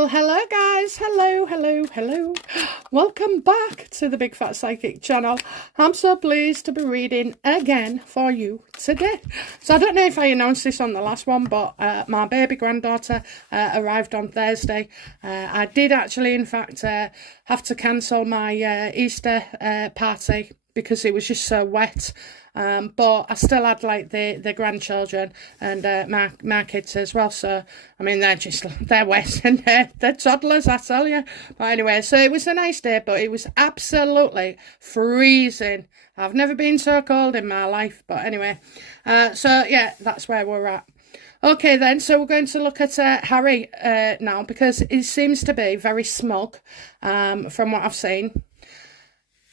Well, hello guys, hello. Welcome back to the Big Fat Psychic channel. I'm so pleased to be reading again for you today. So I don't know if I announced this on the last one, but my baby granddaughter arrived on Thursday. I did actually, in fact, have to cancel my Easter party because it was just so wet. But I still had like the grandchildren and my kids as well. So I mean they're wet and they're toddlers, I tell you. But anyway, so it was a nice day, but it was absolutely freezing. I've never been so cold in my life. But anyway, so yeah, that's where we're at. Okay then, so we're going to look at Harry now, because he seems to be very smug from what I've seen.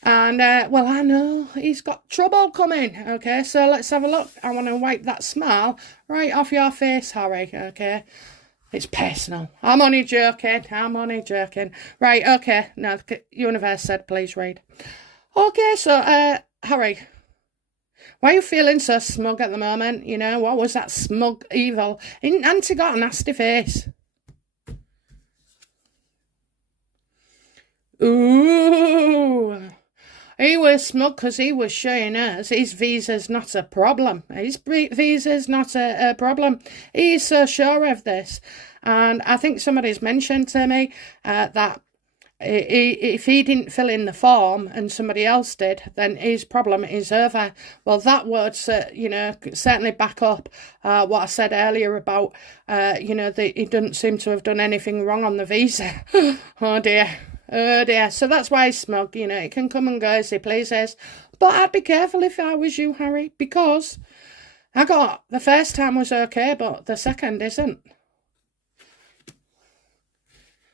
And, well, I know he's got trouble coming, okay? So let's have a look. I want to wipe that smile right off your face, Harry, okay? It's personal. I'm only joking. Right, okay. Now, the universe said, please read. Okay, so, Harry, why are you feeling so smug at the moment? You know, what was that smug evil? Auntie got a nasty face. Ooh. He was smug because he was showing us his visa's not a problem. His visa's not a problem. He's so sure of this. And I think somebody's mentioned to me that if he didn't fill in the form and somebody else did, then his problem is over. Well, that would, you know, certainly back up what I said earlier about, you know, that he doesn't seem to have done anything wrong on the visa. Oh, dear. Oh dear, so that's why he's smug, you know, he can come and go as he pleases. But I'd be careful if I was you, Harry, because the first time was okay, but the second isn't.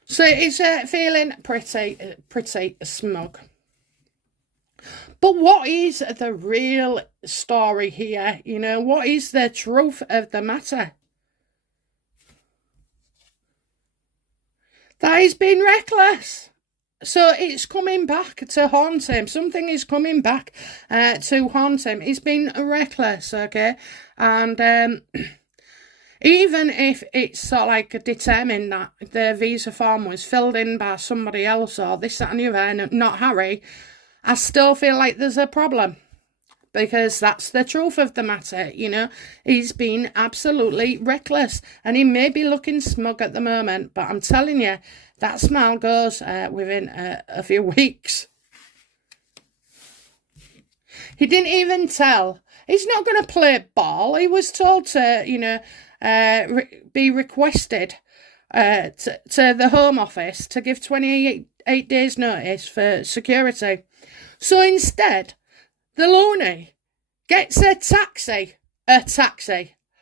So he's feeling pretty smug. But what is the real story here? You know, what is the truth of the matter? That he's been reckless. So it's coming back to haunt him. Something is coming back to haunt him. He's been reckless, okay? And even if it's sort of like determined that the visa form was filled in by somebody else or this, that and the other, and not Harry, I still feel like there's a problem. Because that's the truth of the matter, you know. He's been absolutely reckless. And he may be looking smug at the moment, but I'm telling you, that smile goes within a few weeks. He didn't even tell. He's not going to play ball. He was told to, you know, be requested to the Home Office to give 28 days notice for security. So instead, the loony gets a taxi,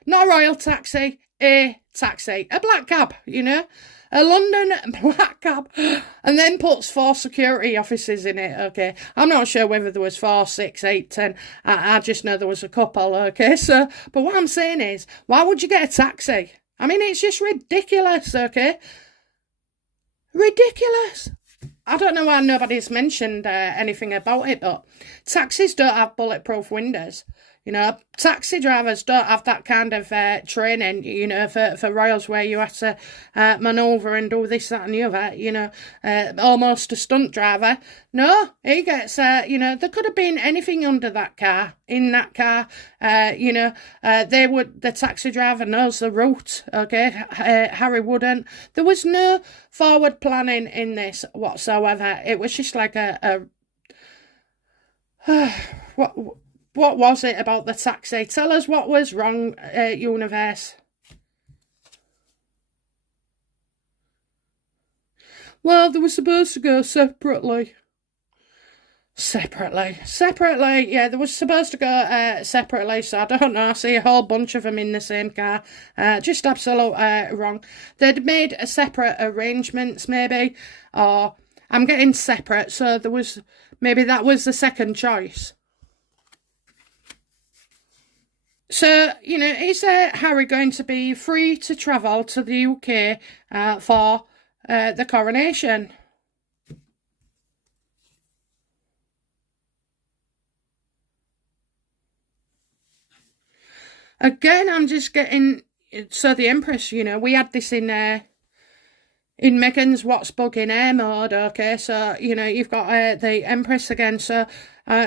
not a royal taxi, a taxi, a black cab, you know, a London black cab, and then puts 4 security officers in it, okay. I'm not sure whether there was 4, 6, 8, 10, I just know there was a couple, okay. So, but what I'm saying is, why would you get a taxi? I mean, it's just ridiculous, okay. Ridiculous. I don't know why nobody's mentioned anything about it, but taxis don't have bulletproof windows. You know, taxi drivers don't have that kind of training, you know, for royals where you have to manoeuvre and do this, that and the other, you know, almost a stunt driver. No, he gets, you know, there could have been anything under that car, in that car, you know, the taxi driver knows the route, okay, Harry wouldn't. There was no forward planning in this whatsoever. It was just like what was it about the taxi? Tell us what was wrong, universe. Well, they were supposed to go separately. Separately, yeah, they were supposed to go separately, so I don't know, I see a whole bunch of them in the same car, just absolute wrong. They'd made a separate arrangements, maybe, or I'm getting separate, so there was, maybe that was the second choice. So, you know, is Harry going to be free to travel to the UK for the coronation? Again, I'm just getting, so the Empress, you know, we had this in in Meghan's what's bugging her mode, okay? So, you know, you've got the Empress again. So,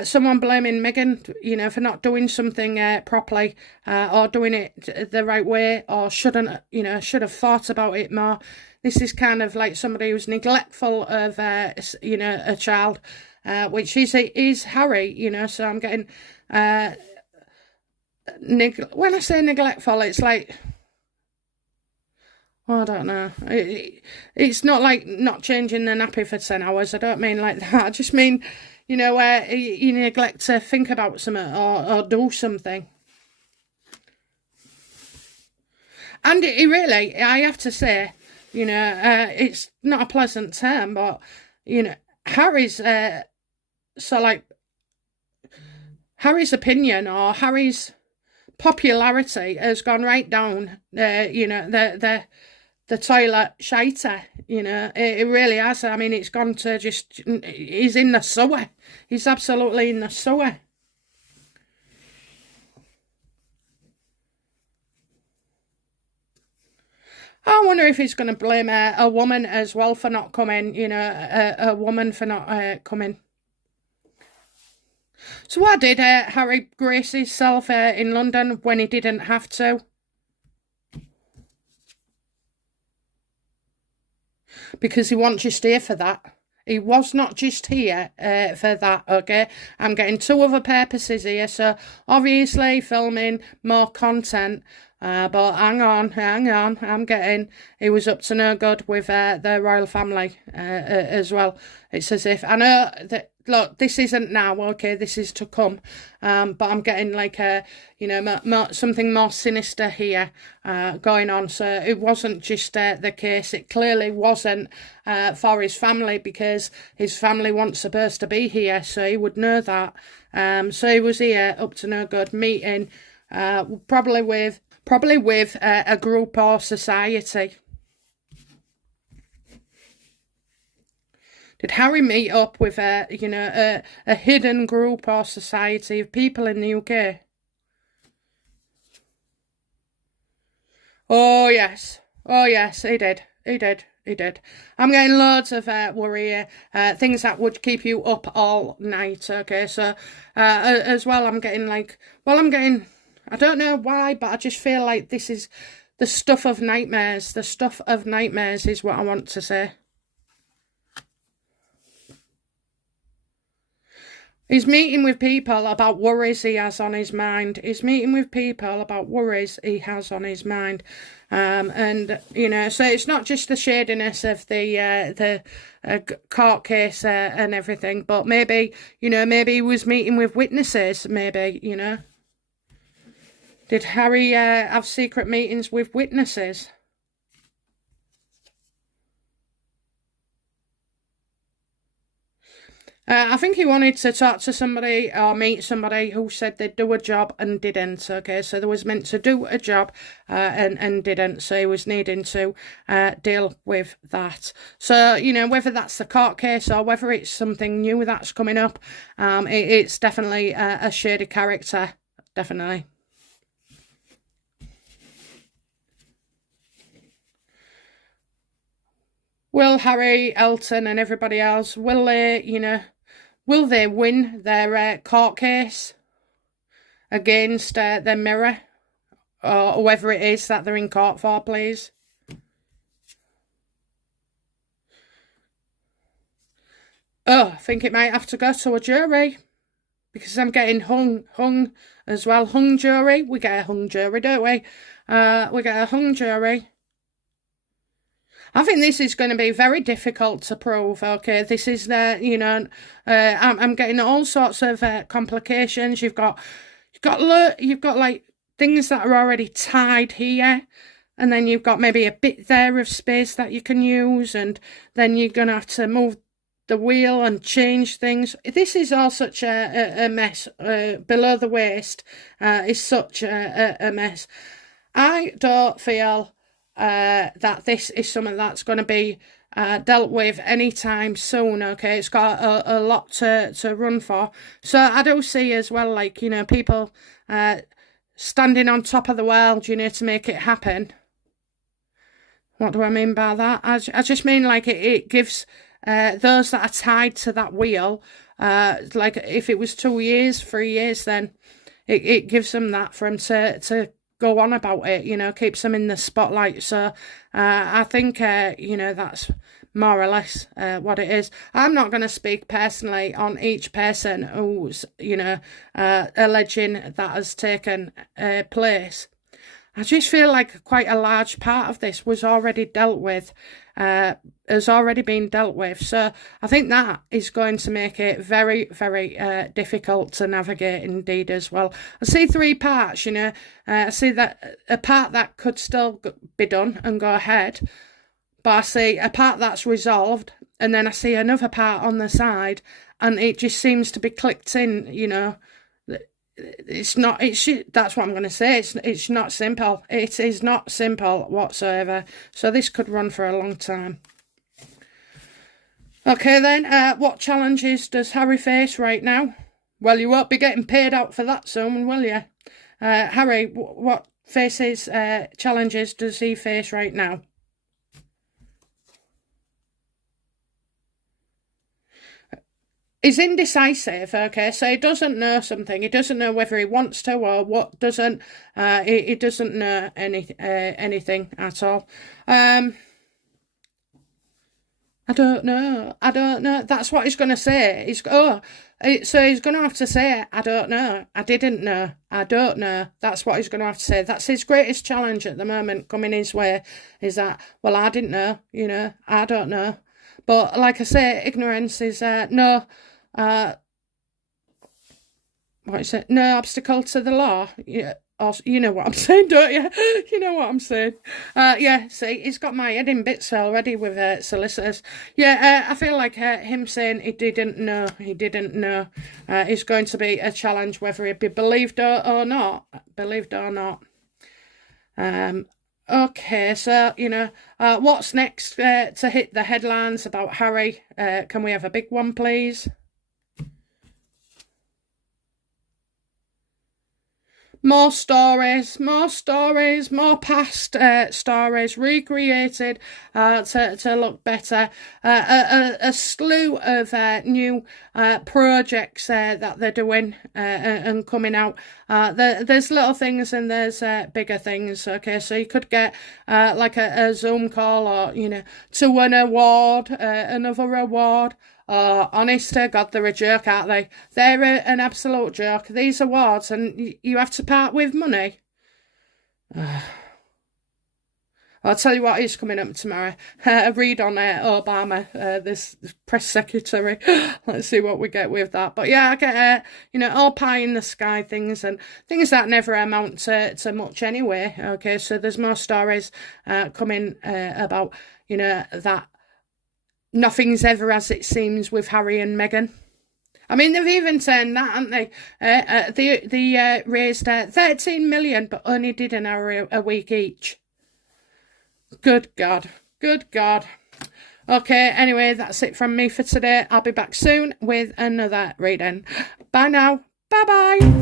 someone blaming Meghan, you know, for not doing something properly or doing it the right way, or shouldn't, you know, should have thought about it more. This is kind of like somebody who's neglectful of, you know, a child, which is Harry, you know. So I'm getting, when I say neglectful, it's like, oh, I don't know. It's not like not changing the nappy for 10 hours. I don't mean like that. I just mean, you know, where you neglect to think about something or do something. And it really, I have to say, you know, it's not a pleasant term, but, you know, Harry's, so like, Harry's opinion or Harry's popularity has gone right down, you know, the toilet shiter, you know, it really has. I mean, it's gone to just, he's in the sewer. He's absolutely in the sewer. I wonder if he's going to blame a woman as well for not coming, you know, a woman for not coming. So why did Harry grace himself in London when he didn't have to? Because he wasn't just here for that. He was not just here for that, okay? I'm getting two other purposes here. So, obviously, filming more content. But hang on. I'm getting... He was up to no good with the royal family as well. It's as if... I know that... Look, this isn't now, okay? This is to come. But I'm getting like a, you know, something more sinister here going on. So it wasn't just the case. It clearly wasn't for his family, because his family weren't supposed to be here. So he would know that. So he was here up to no good, meeting probably with a group or society. Did Harry meet up with a, you know, a hidden group or society of people in the UK? Oh yes, he did. I'm getting loads of worry here, things that would keep you up all night. Okay, so as well, I'm getting like, well, I don't know why, but I just feel like this is the stuff of nightmares. The stuff of nightmares is what I want to say. He's meeting with people about worries he has on his mind. He's meeting with people about worries he has on his mind. And, you know, so it's not just the shadiness of the court case and everything, but maybe, you know, maybe he was meeting with witnesses, maybe, you know. Did Harry have secret meetings with witnesses? I think he wanted to talk to somebody or meet somebody who said they'd do a job and didn't. Okay, so they was meant to do a job and didn't. So he was needing to deal with that. So, you know, whether that's the court case or whether it's something new that's coming up, it's definitely a shady character. Definitely. Will Harry, Elton and everybody else, will they, you know, will they win their court case against their mirror, or whoever it is that they're in court for, please? Oh, I think it might have to go to a jury, because I'm getting hung as well. Hung jury. We get a hung jury, don't we? We get a hung jury. I think this is going to be very difficult to prove. Okay, this is you know, I'm getting all sorts of complications. You've got like things that are already tied here, and then you've got maybe a bit there of space that you can use, and then you're gonna have to move the wheel and change things. This is all such a mess. Below the waist is such a mess. I don't feel that this is something that's going to be dealt with anytime soon. Okay, it's got a lot to run for. So I do see as well, like, you know, people standing on top of the world, you know, to make it happen. What do I mean by that? I just mean like it gives those that are tied to that wheel, like if it was 2 years, 3 years, then it gives them that for them to go on about it, you know, keeps them in the spotlight. So I think, you know, that's more or less what it is. I'm not going to speak personally on each person who's, you know, alleging that has taken place. I just feel like quite a large part of this was already dealt with, has already been dealt with. So I think that is going to make it very, very difficult to navigate indeed as well. I see 3 parts, you know. I see that a part that could still be done and go ahead, but I see a part that's resolved, and then I see another part on the side, and it just seems to be clicked in, you know. That's what I'm going to say. It's not simple. It is not simple whatsoever. So this could run for a long time. Okay then, what challenges does Harry face right now? Well, you won't be getting paid out for that soon, will you? Harry, what challenges does he face right now? He's indecisive, okay, so he doesn't know something. He doesn't know whether he wants to or what doesn't. He doesn't know anything at all. I don't know. That's what he's going to say. So he's going to have to say, I don't know. I didn't know. I don't know. That's what he's going to have to say. That's his greatest challenge at the moment coming his way, is that, well, I didn't know, you know, I don't know. But like I say, ignorance is no... what is it? No obstacle to the law. Yeah, or, you know what I'm saying, don't you? You know what I'm saying. Yeah, see, he's got my head in bits already with solicitors. Yeah, I feel like him saying he didn't know is going to be a challenge, whether it be believed or not. Okay, so, you know, what's next to hit the headlines about Harry? Can we have a big one, please? More stories, more past stories recreated to look better. A slew of new projects that they're doing and coming out. There's little things and there's bigger things. Okay, so you could get like a Zoom call, or, you know, to an award, another award. Honest to God, they're a joke, aren't they? They're an absolute joke. These awards, and you have to part with money. I'll tell you what is coming up tomorrow. A read on Obama, this press secretary. Let's see what we get with that. But yeah, I get, you know, all pie in the sky things, and things that never amount to much anyway. Okay, so there's more stories coming about, you know, that nothing's ever as it seems with Harry and Meghan. I mean, they've even turned that, haven't they? They raised 13 million, but only did an hour a week each. Good God. Okay, anyway, that's it from me for today. I'll be back soon with another reading. Bye now. Bye-bye.